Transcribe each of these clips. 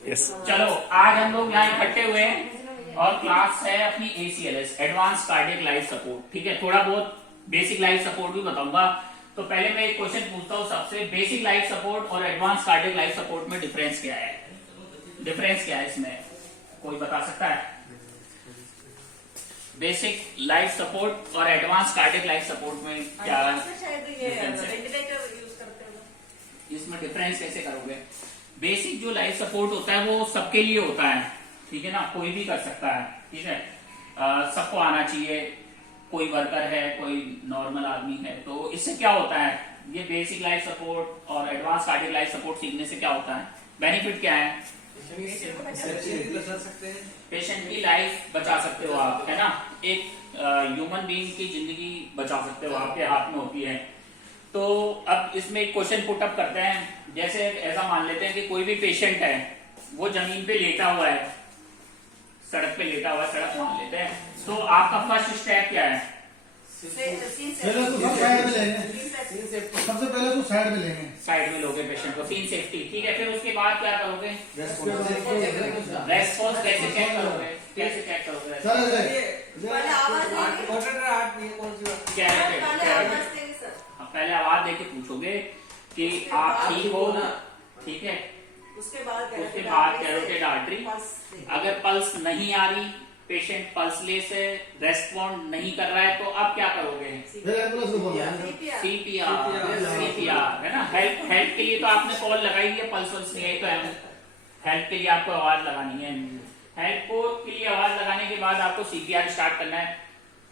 Yes चलो आज हम लोग यहाँ इकट्ठे हुए हैं और क्लास है अपनी ACLS advance cardiac life support. ठीक है, थोड़ा बहुत बेसिक लाइफ सपोर्ट भी बताऊंगा। तो पहले मैं एक क्वेश्चन पूछता हूँ सबसे, बेसिक लाइफ सपोर्ट और एडवांस कार्डियक लाइफ सपोर्ट में डिफरेंस क्या है? डिफरेंस क्या है इसमें, कोई बता सकता है? बेसिक लाइफ सपोर्ट और एडवांस कार्डियक लाइफ सपोर्ट में क्या डिफरेंस है? इसमें डिफरेंस कैसे करोगे? बेसिक जो लाइफ सपोर्ट होता है वो सबके लिए होता है, ठीक है ना, कोई भी कर सकता है, ठीक है, सबको आना चाहिए, कोई वर्कर है, कोई नॉर्मल आदमी है। तो इससे क्या होता है, ये बेसिक लाइफ सपोर्ट और एडवांस कार्डियक लाइफ सपोर्ट सीखने से क्या होता है, बेनिफिट क्या है? पेशेंट की लाइफ बचा सकते हो आप, है ना, एक ह्यूमन बीइंग की जिंदगी बचा सकते हो, आपके हाथ में होती है। तो अब इसमें एक क्वेश्चन पुट अप करते हैं, जैसे ऐसा मान लेते हैं कि कोई भी पेशेंट है, वो जमीन पे लेटा हुआ है, सड़क पे लेटा हुआ है, सड़क मान लेते हैं, तो आपका फर्स्ट स्टेप क्या है? सबसे पहले तो साइड में लेंगे, साइड में लोगे पेशेंट को, सीन सेफ्टी, ठीक है। फिर उसके बाद क्या करोगे? रेस्पॉन्स कैसे चेक करोगे? कैसे चेक करोगे? पहले आवाज देके पूछोगे कि आप ठीक हो, ठीक है, उसके बाद कैरोटिड आर्टरी, अगर पल्स नहीं आ रही, पेशेंट पल्सलेस है, रेस्पॉन्ड नहीं कर रहा है, तो अब क्या करोगे? CPR है ना, हेल्प के लिए तो आपने कॉल लगाई है, पल्स वल्स नहीं आई तो हेल्प के लिए आपको आवाज लगानी है। हेल्प को के लिए आवाज लगाने के बाद आपको CPR स्टार्ट करना है।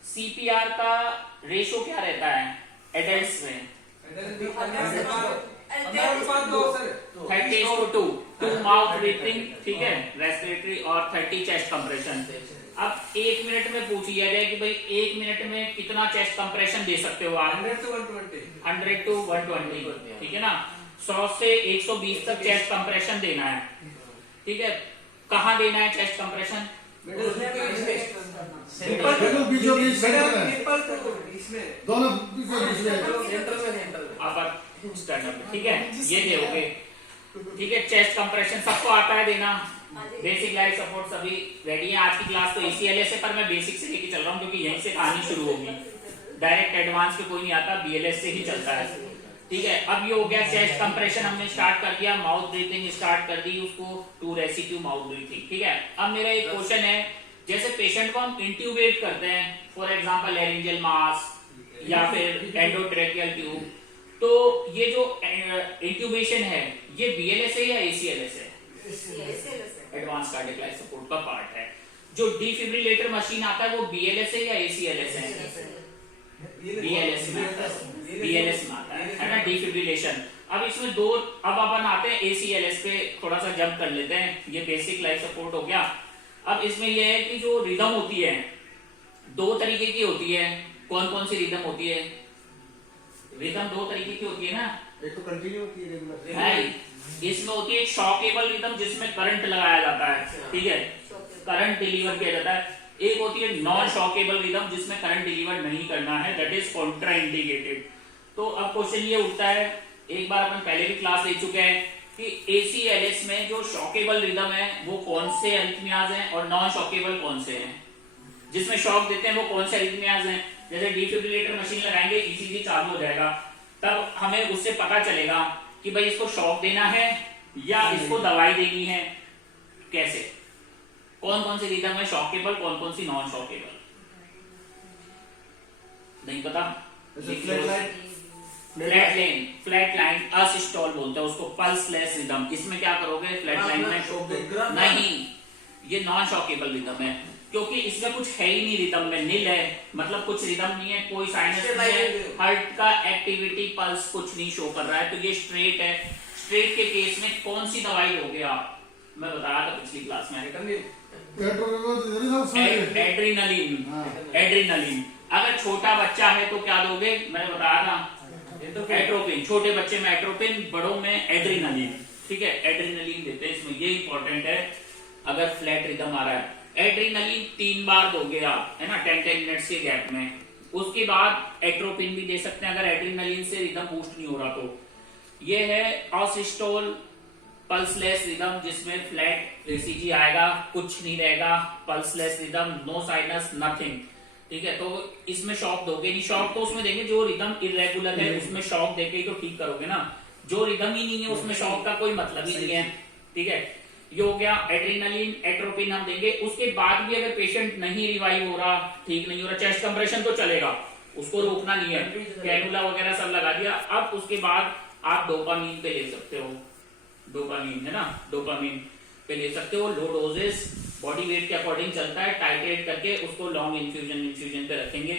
CPR का रेशो क्या रहता है एडल्ट्स में? 30:2, 2 माउथ ब्रीथिंग, ठीक है, रेस्पिरेटरी, और 30 चेस्ट कंप्रेशन। अब 1 मिनट में पूछ लिया जाए कि भाई 1 मिनट में कितना चेस्ट कंप्रेशन दे सकते हो आप? 100 to 120, ठीक है ना, 100 से 120 तक चेस्ट कंप्रेशन देना है, ठीक है। कहाँ देना है चेस्ट कंप्रेशन? ठीक है, ये दोगे, ठीक है। चेस्ट कंप्रेशन सबको आता है देना, बेसिक लाइफ सपोर्ट सभी रेडी है। आज की क्लास तो ACLS है, पर मैं बेसिक से लेके चल रहा हूँ क्योंकि यहीं से कहानी शुरू होगी, डायरेक्ट एडवांस पे कोई नहीं आता, BLS से ही चलता है, ठीक है। अब ये हो गया चेस्ट कंप्रेशन, हमने स्टार्ट कर दिया, माउथ ब्रीथिंग स्टार्ट कर दी, उसको 2 रेसिड्यू माउथ ब्रीथिंग, ठीक है। अब मेरा एक क्वेश्चन है, जैसे पेशेंट को हम इंट्यूबेट करते हैं, फॉर एग्जांपल लैरिंजियल मास्क या फिर एंडोट्रेकियल ट्यूब, तो ये जो इंट्यूबेशन है ये BLS है या ACLS है? एडवांस कार्डियक लाइफ सपोर्ट का पार्ट है। जो डिफिब्रिलेटर मशीन आता है वो BLS है या ACLS है? BLS में आता है ना, डिफिब्रिलेशन। अब इसमें दो, अब अपन आते हैं ACLS पे, थोड़ा सा जंप कर लेते हैं, ये बेसिक लाइफ सपोर्ट हो गया। अब इसमें यह है कि जो रिदम होती है 2 तरीके की होती है, कौन कौन सी रिदम होती है? रिदम 2 तरीके की होती है ना, एक तो कंटिन्यू होती है, रेगुलर है, इसमें होती है एक शॉकेबल रिदम जिसमें करंट लगाया जाता है, ठीक है, करंट डिलीवर किया जाता है। एक होती है नॉन शॉकेबल रिदम जिसमें करंट डिलीवर नहीं करना है, दैट इज कॉन्ट्राइंडिकेटेड। तो अब क्वेश्चन ये उठता है, एक बार अपन पहले भी क्लास ले चुके हैं कि ACLS में जो शॉकेबल रिदम है वो कौन से अरिथमियाज हैं और नॉन शॉकेबल कौन से हैं, जिसमें शॉक देते हैं वो कौन से अरिथमियाज हैं। जैसे डिफिब्रिलेटर मशीन लगाएंगे, ECG चालू हो जाएगा, तब हमें उससे पता चलेगा कि भाई इसको शॉक देना है या इसको दवाई देनी है, कैसे, कौन कौन सी रिदम है शॉकेबल, कौन कौन सी नॉन शॉकेबल, नहीं पता? फ्लैट लाइन असिस्टोल बोलते हैं उसको, पल्सलेस रिदम। इसमें क्या करोगे? फ्लैट लाइन में नहीं, ये नॉन शॉकेबल रिदम है क्योंकि इसमें कुछ है ही नहीं, रिदम में नील है, मतलब कुछ रिदम नहीं है, कोई साइनस नहीं है, हार्ट का एक्टिविटी पल्स कुछ नहीं शो कर रहा है, तो ये स्ट्रेट है। स्ट्रेट के केस में कौन सी दवाई दोगे आप? मैं बता रहा था पिछली क्लास में, एड्रीनलिन। अगर छोटा बच्चा है तो क्या दोगे? मैंने बताया था एट्रोपिन, छोटे बच्चे में एट्रोपिन, बड़ों में एड्रीनलिन, ठीक है, एड्रीनलिन देते हैं इसमें, ये इंपॉर्टेंट है अगर फ्लैट रिदम आ रहा है। एड्रीनलिन 3 बार दोगे आप, है ना, 10-10 मिनट्स के गैप में। उसके बाद एट्रोपिन भी दे सकते हैं अगर एड्रीनलिन से रिदम बूस्ट नहीं हो रहा तो। ये है असिस्टोल, पल्सलेस रिदम जिसमें फ्लैट ईसीजी आएगा, कुछ नहीं रहेगा, pulseless rhythm, no sinus, nothing. ठीक है, तो इसमें शॉक दोगे नहीं। शॉक तो उसमें देंगे जो रिदम इरेगुलर है उसमें शॉक देके ही तो ठीक करोगे ना। जो रिदम ही नहीं है उसमें शॉक का कोई मतलब ही नहीं है। ठीक है, ये हो गया। एड्रेनालिन, एट्रोपिन हम देंगे। उसके बाद भी अगर पेशेंट नहीं रिवाइव हो रहा, ठीक नहीं हो रहा, चेस्ट कंप्रेशन तो चलेगा, उसको रोकना नहीं है, कैनुला वगैरह सब लगा दिया। अब उसके बाद आप डोपामीन पे ले सकते हो, डोपामीन है ना, डोपामीन पे ले सकते हो। लो डोजेस, बॉडी वेट के अकॉर्डिंग चलता है, टाइट्रेट करके उसको लॉन्ग इन्फ्यूजन पे रखेंगे।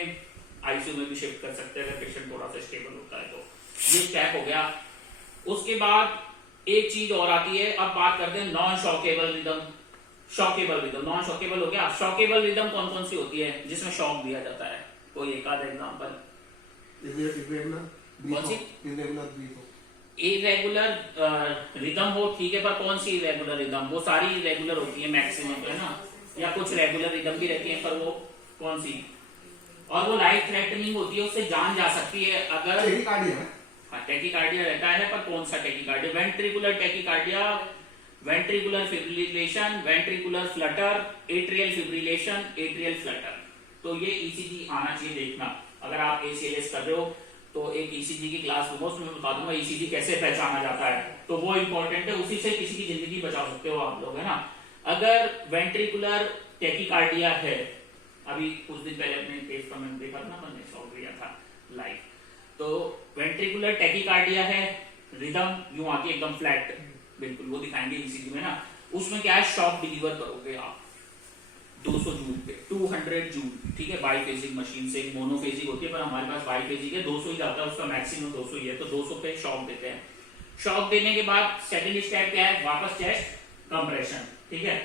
आईसीयू में भी शिफ्ट कर सकते हैं अगर पेशेंट थोड़ा सा स्टेबल होता है तो। ये स्टेप हो गया। उसके बाद एक चीज और आती है, अब बात करते हैं non shockable rhythm. Shockable rhythm, non shockable हो गया। शॉकेबल रिदम कौन कौन सी होती है जिसमें शॉक दिया जाता है? कोई एक आध एग्जाम्पल? कौन सी? इरेगुलर रिदम हो, ठीक है, पर कौन सी इरेगुलर रिदम? वो सारी इरेगुलर होती है मैक्सिमम, है ना, या कुछ रेगुलर रिदम भी रहती है, पर वो कौन सी? और वो लाइफ थ्रेटनिंग होती है, उससे जान जा सकती है अगर टैकीकार्डिया रहता है। पर कौन सा tachycardia? Ventricular tachycardia, ventricular fibrillation, ventricular Flutter, atrial fibrillation, atrial Flutter. तो ये ईसीजी आना चाहिए देखना। अगर आप एसीएलएस कर रहे हो तो एक ईसीजी की क्लास लूंगा, उसमें बता दूंगा ईसीजी कैसे पहचाना जाता है, तो वो इंपॉर्टेंट है, उसी से किसी की जिंदगी बचा सकते हो आप लोग, है ना। अगर वेंट्रिकुलर टैकीकार्डिया है, अभी कुछ दिन पहले अपने केस का मैंने देखा था, मैंने सॉल्व किया था लाइव। तो वेंट्रिकुलर टैकीकार्डिया है, रिदम यूं आती है एकदम फ्लैट, बिल्कुल वो दिखाएंगे ईसीजी में ना। उसमें क्या है, शॉक डिलीवर करोगे आप 200 जूल पे, 200 जूल, ठीक है, बाईफेजिक मशीन से। मोनोफेजिक होती है पर हमारे पास बाईफेजिक है, 200 ही जाता है, उसका मैक्सिमम 200 ही है, तो 200 पे शॉक देते हैं। शॉक देने के बाद सेकंड स्टेप क्या है, वापस चेस्ट कंप्रेशन। ठीक है,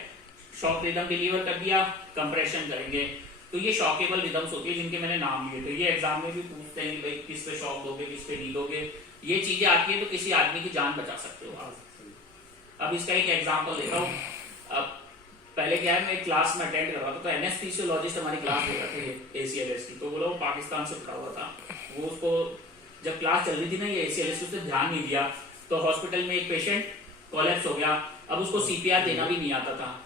शॉक रिदम डिलीवर कर दिया, कंप्रेशन करेंगे। तो ये शॉकेबल रिदम्स होती है जिनके मैंने नाम लिए थे। ये एग्जाम में भी पूछते हैं कि भाई किस पे शॉक दोगे, किस पे नहीं दोगे। ये चीजें आती है तो किसी आदमी की जान बचा सकते हो आप। अब इसका एक एग्जाम्पल देता हूँ। अब पहले क्या है, मैं एक क्लास में अटेंड कर रहा था, तो एनेस्थीसियोलॉजिस्ट हमारी क्लास ले रहे थे एसीएलएस की, तो वो लोग पाकिस्तान से पढ़ा हुआ था। वो उसको जब क्लास चल रही थी ना ये एसीएलएस की, उसने ध्यान नहीं दिया, तो हॉस्पिटल में एक पेशेंट कोलैप्स हो गया। अब उसको सीपीआर देना भी नहीं आता था।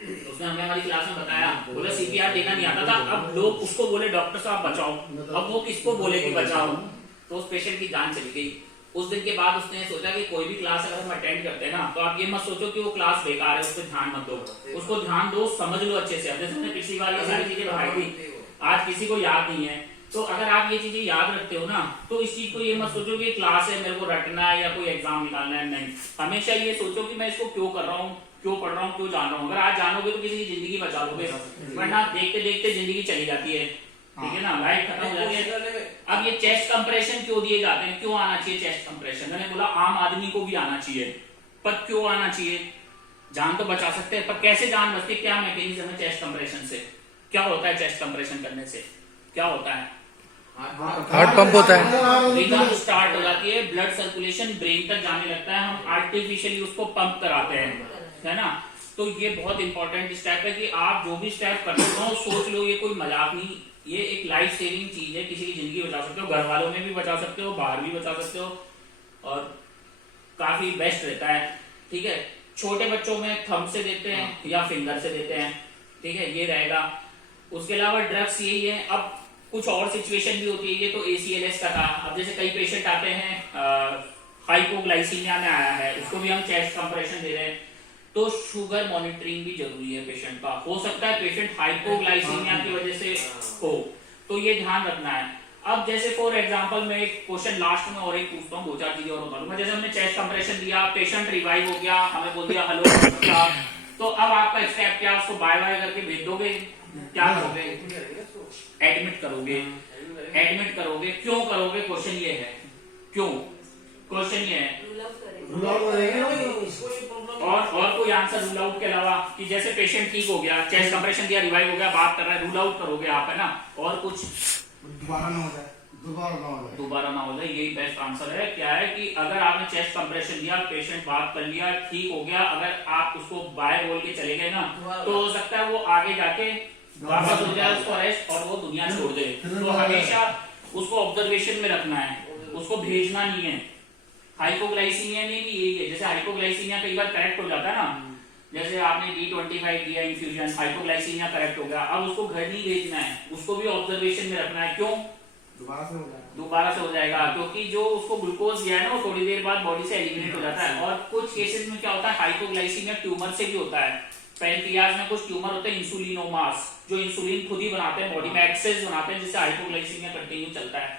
उसने हमें हमारी क्लास में बताया, बोले सीपीआर देना नहीं आता था। अब लोग उसको बोले डॉक्टर साहब बचाओ, अब वो किसको बोले कि बचाओ, तो उस पेशेंट की जान चली गई। उस दिन के बाद उसने सोचा कि कोई भी क्लास अगर हम अटेंड करते हैं ना, तो आप ये मत सोचो कि वो क्लास बेकार है, उस पर ध्यान मत दो, उसको ध्यान दो, समझ लो अच्छे से। जैसे हमने पिछली बार ये सारी चीजें बताई थी, आज किसी को याद नहीं है, तो अगर आप ये चीजें याद रखते हो ना, तो इस चीज को ये मत सोचो कि क्लास है मेरे को रटना है या कोई एग्जाम निकालना है, नहीं। हमेशा ये सोचो कि मैं इसको क्यों कर रहा हूँ, क्यों पढ़ रहा हूँ, क्यों जान रहा हूँ। अगर आज जानोगे तो किसी की जिंदगी बचा लोगे, वरना देखते देखते जिंदगी चली जाती है, ठीक है ना, लाइफ खत्म हो जाती है। अब ये चेस्ट कंप्रेशन क्यों दिए जाते हैं, क्यों आना चाहिए चेस्ट कंप्रेशन? मैंने बोला आम आदमी को भी आना चाहिए, पर क्यों आना चाहिए? जान तो बचा सकते हैं, पर कैसे जान बचती है, क्या मैकेनिज्म है चेस्ट कंप्रेशन से? क्या होता है चेस्ट कंप्रेशन करने से? क्या होता है? हार्ट पंप होता है, रिदम स्टार्ट हो जाती है, ब्लड सर्कुलेशन ब्रेन तक जाने लगता है, हम आर्टिफिशियली उसको पंप कराते हैं, है ना। तो ये बहुत इंपॉर्टेंट स्टेप है कि आप जो भी स्टेप करते हो सोच लो ये कोई मजाक नहीं, ये एक लाइफ सेविंग चीज है, किसी की जिंदगी बचा सकते हो, घर वालों में भी बचा सकते हो, बाहर भी बचा सकते हो, और काफी बेस्ट रहता है। ठीक है, छोटे बच्चों में थंब से देते हैं या फिंगर से देते हैं, ठीक है, ये रहेगा। उसके अलावा ड्रग्स यही है। अब कुछ और सिचुएशन भी होती है, ये तो एसीएलएस का था। अब जैसे कई पेशेंट आते हैं हाइपोग्लाइसीमिया में आया है, उसको भी हम चेस्ट कंप्रेशन दे रहे हैं, तो शुगर मॉनिटरिंग भी जरूरी है पेशेंट का। हो सकता है पेशेंट हाइपोग्लाइसीमिया की वजह से हो, तो ये ध्यान रखना है। अब जैसे फॉर एग्जांपल मैं एक क्वेश्चन लास्ट में और एक पूछता हूँ, 2-4 चीजें और बता दूंगा। जैसे हमने चेस्ट कंप्रेशन दिया, पेशेंट रिवाइव हो गया, हमें बोल दिया हेलो, तो अब आपका स्टेप क्या, उसको बाय बाय करके भेज दोगे? क्या करोगे? एडमिट करोगे। एडमिट करोगे, क्यों करोगे? क्वेश्चन ये है, क्यों? क्वेश्चन ये है, और कोई आंसर रूल आउट के अलावा? कि जैसे पेशेंट ठीक हो गया, चेस्ट कंप्रेशन दिया, रिवाइव हो गया, बात कर रहा है, रूल आउट करोगे आप, है ना। और कुछ दोबारा ना हो जाए, दोबारा ना हो जाए, यही बेस्ट आंसर है। क्या है कि अगर आपने चेस्ट कंप्रेशन दिया, पेशेंट बात कर लिया, ठीक हो गया, अगर आप उसको बाय बोल के चले गए ना, तो हो सकता है वो आगे जाके वापस हो जाए, उसको अरेस्ट और वो दुनिया छोड़ दे। तो हमेशा उसको ऑब्जर्वेशन में रखना है, उसको भेजना नहीं है, हाइपोग्लाइसीमिया में भी यही है, जैसे हाइपोग्लाइसीमिया कई बार करेक्ट हो जाता है ना, जैसे आपने D25 दिया इन्फ्यूजन, हाइपोग्लाइसीमिया करेक्ट हो गया, अब उसको घर नहीं भेजना है, उसको भी ऑब्जर्वेशन में रखना है। क्यों? दोबारा से हो जाएगा, क्योंकि जो उसको ग्लूकोज दिया है ना वो थोड़ी देर बाद बॉडी से एलिमिनेट हो जाता है। और कुछ केसेस में क्या होता है, हाइपोग्लाइसीमिया ट्यूमर से भी होता है। पैनक्रियाज में कुछ ट्यूमर होते हैं इंसुलिनोमास, जो इंसुलिन खुद ही बनाते हैं, बॉडी में एक्सेस बनाते हैं, जिससे हाइपोग्लाइसीमिया कंटिन्यू चलता है।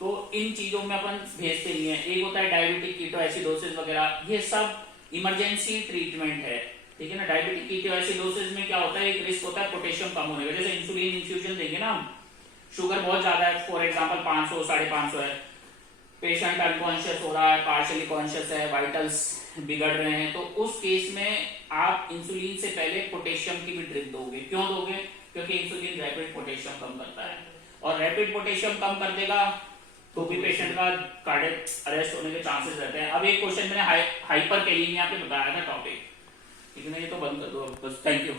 तो इन चीजों में अपन भेजते नहीं है। एक होता है डायबिटिक कीटोएसिडोसिस वगैरह, ये सब इमरजेंसी ट्रीटमेंट है, ठीक है ना। डायबिटिक कीटोएसिडोसिस में क्या होता है, एक रिस्क होता है पोटेशियम कम होने का, जैसे इंसुलिन इन्फ्यूजन देंगे ना, शुगर बहुत ज्यादा है, फॉर एग्जांपल 500 550 है, पेशेंट अनकॉन्शियस हो रहा है, पार्शियली कॉन्शियस है, वाइटल्स बिगड़ रहे हैं, तो उस केस में आप इंसुलिन से पहले पोटेशियम की भी ड्रिप दोगे। क्यों दोगे? क्योंकि इंसुलिन रैपिड पोटेशियम कम करता है, और रैपिड पोटेशियम कम कर देगा तो भी पेशेंट का कार्डियक अरेस्ट होने के चांसेस रहते हैं। अब एक क्वेश्चन मैंने हाइपर कैलीमिया पे बताया था टॉपिक, ठीक है ना, ये तो बंद कर दो बस। Thank you.